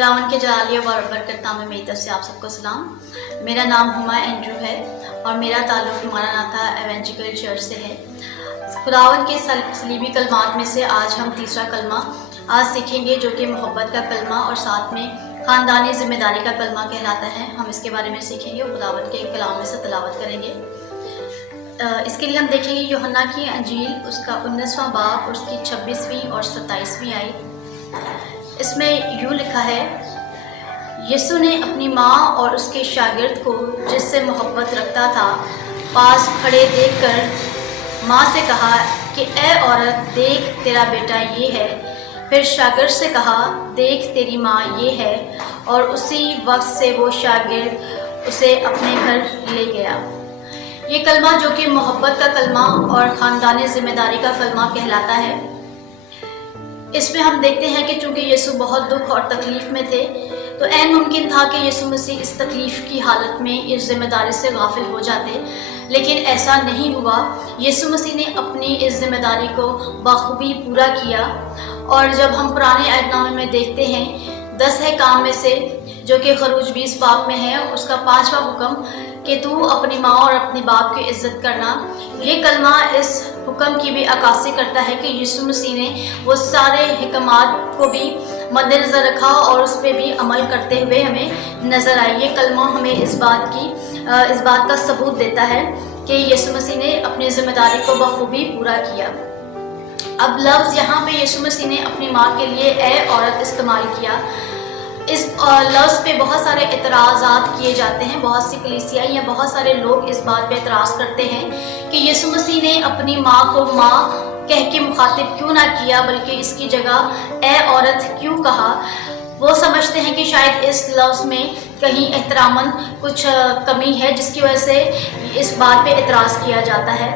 खुदावन के जलाली और बरकत नाम में मेरी तरफ से आप सबको सलाम। मेरा नाम हुमा एंड्रू है और मेरा ताल्लुक़ मारानाथा एवेंजिकल चर्च से है। खुदावन के सलीबी कलमात में से आज हम तीसरा कलमा आज सीखेंगे, जो कि मोहब्बत का कलमा और साथ में ख़ानदानी ज़िम्मेदारी का कलमा कहलाता है। हम इसके बारे में सीखेंगे और खुदावन के कलाम में से तिलावत करेंगे। इसके लिए हम देखेंगे यूहन्ना की अंजील, उसका 19वां बाब और उसकी 26वीं और 27वीं आयत। इसमें यूँ लिखा है, यीशु ने अपनी माँ और उसके शागिर्द को जिससे मोहब्बत रखता था पास खड़े देखकर माँ से कहा कि ए औरत, देख तेरा बेटा ये है। फिर शागिर्द से कहा, देख तेरी माँ ये है। और उसी वक्त से वो शागिर्द उसे अपने घर ले गया। ये कलमा, जो कि मोहब्बत का कलमा और ख़ानदानी ज़िम्मेदारी का कलमा कहलाता है, इसमें हम देखते हैं कि चूँकि यीशु बहुत दुख और तकलीफ़ में थे, तो ऐन मुमकिन था कि यीशु मसीह इस तकलीफ़ की हालत में इस ज़िम्मेदारी से गाफिल हो जाते, लेकिन ऐसा नहीं हुआ। यीशु मसीह ने अपनी इस ज़िम्मेदारी को बखूबी पूरा किया। और जब हम पुराने अहदनामे में देखते हैं 10 है काम में से, जो कि खरूज 20 बाब में है, उसका 5वां हुक्म कि तू अपनी माँ और अपने बाप की इज़्ज़त करना, ये कलमा इस हुक्म की भी अक्कासी करता है कि यीशु मसीह ने वो सारे हिकमात को भी मद्देनज़र रखा और उस पर भी अमल करते हुए हमें नज़र आए। ये कलमा हमें इस बात का सबूत देता है कि यीशु मसीह ने अपनी ज़िम्मेदारी को बखूबी पूरा किया। अब लफ्ज़ यहाँ पे यीशु मसीह ने अपनी माँ के लिए ए औरत इस्तेमाल किया। इस लफ्ज़ पे बहुत सारे एतराज़ात किए जाते हैं। बहुत सी कलीसियाँ या बहुत सारे लोग इस बात पे एतराज़ करते हैं कि यीशु मसीह ने अपनी माँ को माँ कह के मुखातिब क्यों ना किया, बल्कि इसकी जगह ए औरत क्यों कहा। वो समझते हैं कि शायद इस लफ्ज़ में कहीं एहतरामन कुछ कमी है, जिसकी वजह से इस बात पे एतराज़ किया जाता है।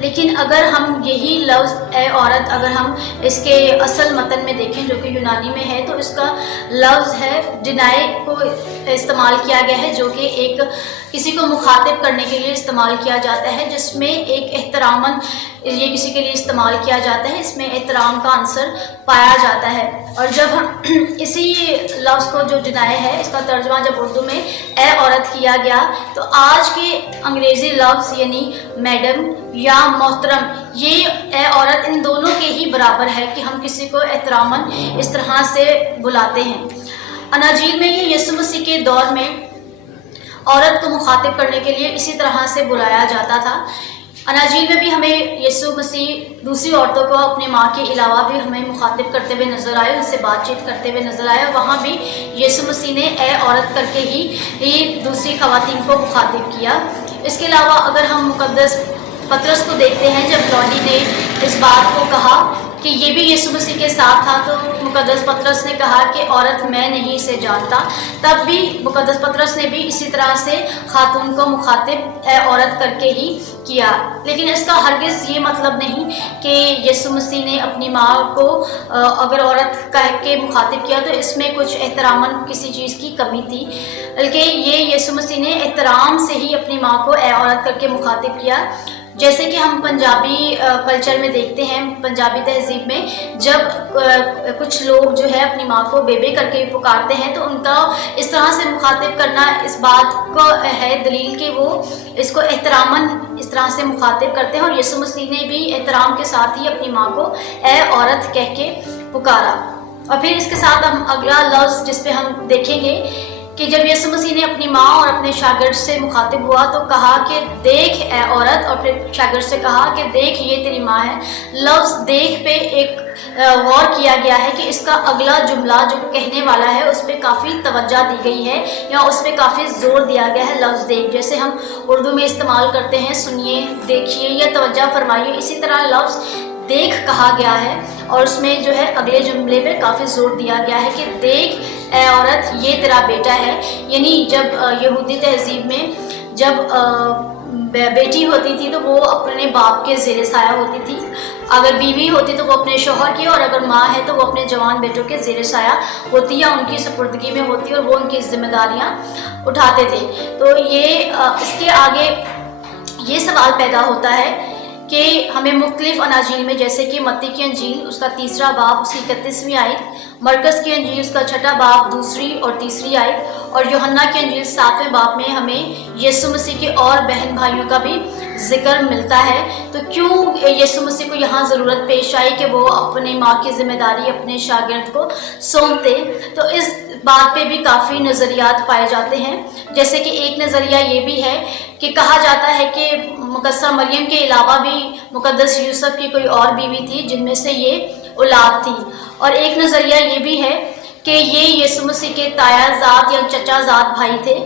लेकिन अगर हम यही लफ्ज़ ए औरत अगर हम इसके असल मतन में देखें, जो कि यूनानी में है, तो इसका लफ्ज़ है डिनाई को इस्तेमाल किया गया है, जो कि एक किसी को मुखातिब करने के लिए इस्तेमाल किया जाता है, जिसमें एक एहतरामन ये किसी के लिए इस्तेमाल किया जाता है। इसमें एहतराम का आंसर पाया जाता है। और जब हम इसी लफ्ज़ को जो डिनाई है, इसका तर्जमा जब उर्दू में ए औरत किया गया, तो आज के अंग्रेज़ी लफ्ज़ यानी मैडम या मोहतरम, ये ए औरत इन दोनों के ही बराबर है कि हम किसी को एहतरामन इस तरह से बुलाते हैं। अनाजील में ये यीशु मसीह के दौर में औरत को मुखातिब करने के लिए इसी तरह से बुलाया जाता था। अनाजील में भी हमें यीशु मसीह दूसरी औरतों को अपनी माँ के अलावा भी हमें मुखातिब करते हुए नज़र आए, उनसे बातचीत करते हुए नज़र आए। और वहाँ भी यीशु मसीह ने ए औरत करके ही दूसरी ख़वातीन को मुखातिब किया। इसके अलावा अगर हम मुक़द्दस पतरस को देखते हैं, जब लौंडी ने इस बात को कहा कि ये भी यीशु मसीह के साथ था, तो मुक़द्दस पतरस ने कहा कि औरत मैं नहीं इसे जानता। तब भी मुक़द्दस पतरस ने भी इसी तरह से खातून को मुखातिब ए औरत करके ही किया। लेकिन इसका हरगिज़ ये मतलब नहीं कि यीशु मसीह ने अपनी माँ को अगर औरत कह के मुखातिब किया तो इसमें कुछ एहतरामन किसी चीज़ की कमी थी, बल्कि ये यीशु मसीह ने एहतराम से ही अपनी माँ को ए औरत करके मुखातिब किया। जैसे कि हम पंजाबी कल्चर में देखते हैं, पंजाबी तहजीब में जब कुछ लोग जो है अपनी माँ को बेबे करके पुकारते हैं, तो उनका इस तरह से मुखातिब करना इस बात को है दलील कि वो इसको एहतरामन इस तरह से मुखातिब करते हैं। और यीशु मसीह ने भी एहतराम के साथ ही अपनी माँ को ए औरत कह के पुकारा। और फिर इसके साथ हम अगला लफ्ज़ जिस पे हम देखेंगे कि जब यीशु मसीह ने अपनी माँ और अपने शागिर्द से मुखातिब हुआ तो कहा कि देख ए औरत, और फिर शागिर्द से कहा कि देख ये तेरी माँ है। लफ्ज़ देख पे एक गौर किया गया है कि इसका अगला जुमला जो कहने वाला है उस पर काफ़ी तवज्जो दी गई है या उस पर काफ़ी ज़ोर दिया गया है। लफ्ज़ देख जैसे हम उर्दू में इस्तेमाल करते हैं, सुनिए, देखिए या तवज्जो फरमाइए, इसी तरह लफ्ज़ देख कहा गया है और उसमें जो है अगले जुमले पे काफ़ी ज़ोर दिया गया है कि देख ए औरत ये तेरा बेटा है। यानी जब यहूदी तहजीब में जब बेटी होती थी तो वो अपने बाप के ज़ेरे साया होती थी, अगर बीवी होती तो वो अपने शौहर की, और अगर माँ है तो वो अपने जवान बेटों के ज़ेरे साया होती या उनकी सुपुर्दगी में होती और वो उनकी ज़िम्मेदारियाँ उठाते थे। तो ये इसके आगे ये सवाल पैदा होता है کہ हमें मुख्तलिफ अनाजील में, जैसे कि मत्ती की अंजील उसका 3रा बाब उसकी 31वीं आयत, मरकस की अंजील उसका 6ठा बाब 2री और 3री आयत, और यूहन्ना की अंजील 7वें बाब में हमें यीशु मसीह के और बहन भाइयों का भी जिक्र मिलता है। तो क्यों यीशु मसीह को यहाँ ज़रूरत पेश आई कि वो अपनी माँ की ज़िम्मेदारी अपने शागिर्द को सौंपते? तो इस बात पे भी काफ़ी नज़रियात पाए जाते हैं। जैसे कि एक नज़रिया ये भी है कि कहा जाता है कि मुकद्दसा मरियम के अलावा भी मुकद्दस यूसुफ की कोई और बीवी थी जिनमें से ये औलाद थी। और एक नज़रिया ये भी है कि ये यीशु मसीह के तायाजात या चचाजात भाई थे।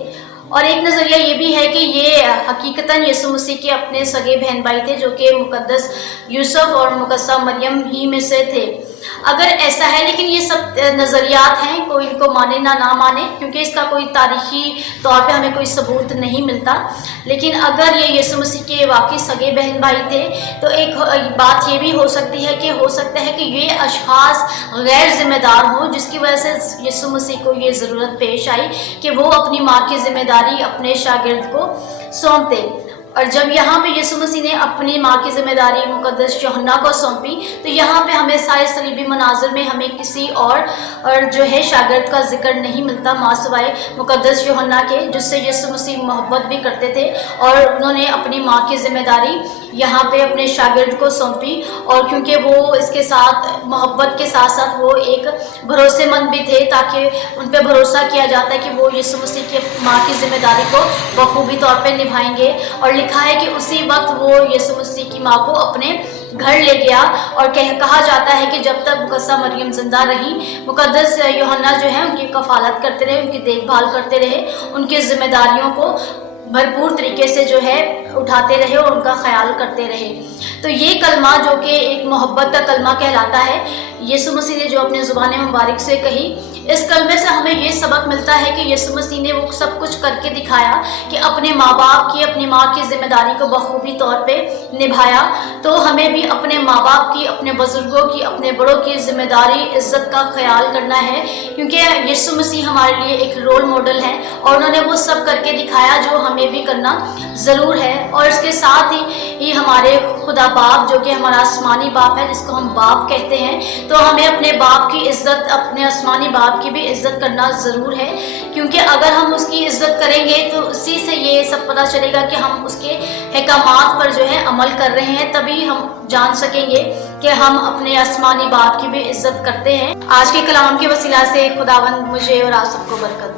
और एक नज़रिया ये भी है कि ये हकीकतन यीशु मसीह के अपने सगे बहन भाई थे जो कि मुकद्दस यूसुफ और मुकद्दसा मरियम ही में से थे। अगर ऐसा है, लेकिन ये सब नज़रियात हैं, कोई इनको माने ना माने, क्योंकि इसका कोई तारीखी तौर पे हमें कोई सबूत नहीं मिलता। लेकिन अगर ये यीशु मसीह के वाकई सगे बहन भाई थे तो एक बात ये भी हो सकती है कि हो सकता है कि ये अशखास गैर जिम्मेदार हों जिसकी वजह से यीशु मसीह को ये ज़रूरत पेश आई कि वो अपनी माँ की ज़िम्मेदारी अपने शागिर्द को सौंपते। और जब यहाँ पे यीशु मसीह ने अपनी माँ की ज़िम्मेदारी मुकद्दस यूहन्ना को सौंपी तो यहाँ पे हमें सारे सलीबी मनाज़िर में हमें किसी और जो है शागिर्द का जिक्र नहीं मिलता माँ सिवाय मुकद्दस यूहन्ना के, जिससे यीशु मसीह मोहब्बत भी करते थे और उन्होंने अपनी माँ की ज़िम्मेदारी यहाँ पे अपने शागिर्द को सौंपी। और क्योंकि वो इसके साथ मोहब्बत के साथ साथ वो एक भरोसेमंद भी थे, ताकि उन पर भरोसा किया जाता है कि वो यीशु मसीह की माँ की ज़िम्मेदारी को बखूबी तौर पे निभाएंगे। और लिखा है कि उसी वक्त वो यीशु मसीह की माँ को अपने घर ले गया। और कहा जाता है कि जब तक मुकद्दसा मरियम जिंदा रही, मुकद्दस यूहन्ना जो है उनकी कफालत करते रहे, उनकी देखभाल करते रहे, उनकी जिम्मेदारियों को भरपूर तरीके से जो है उठाते रहे और उनका ख्याल करते रहे। तो ये कलमा जो कि एक मोहब्बत का कलमा कहलाता है, यीशु मसीह ने जो अपने ज़ुबान मुबारक से कही, इस कलमे से हमें ये सबक मिलता है कि यीशु मसीह ने वो सब कुछ करके दिखाया कि अपने माँ बाप की, अपनी माँ की ज़िम्मेदारी को बखूबी तौर पे निभाया। तो हमें भी अपने माँ बाप की, अपने बुज़ुर्गों की, अपने बड़ों की ज़िम्मेदारी, इज़्ज़त का ख्याल करना है, क्योंकि यीशु मसीह हमारे लिए एक रोल मॉडल है और उन्होंने वो सब करके दिखाया जो हमें भी करना ज़रूर है। और इसके साथ ही हमारे खुदा बाप जो कि हमारा आसमानी बाप है, जिसको हम बाप कहते हैं, तो हमें अपने बाप की इज़्ज़त, अपने आसमानी बाप की भी इज़्ज़त करना ज़रूर है, क्योंकि अगर हम उसकी इज़्ज़त करेंगे तो उसी से ये सब पता चलेगा कि हम उसके अहकामात पर जो है अमल कर रहे हैं। तभी हम जान सकेंगे कि हम अपने आसमानी बाप की भी इज़्ज़त करते हैं। आज के कलाम के वसीला से खुदावंद मुझे और आप सबको बरकत दे।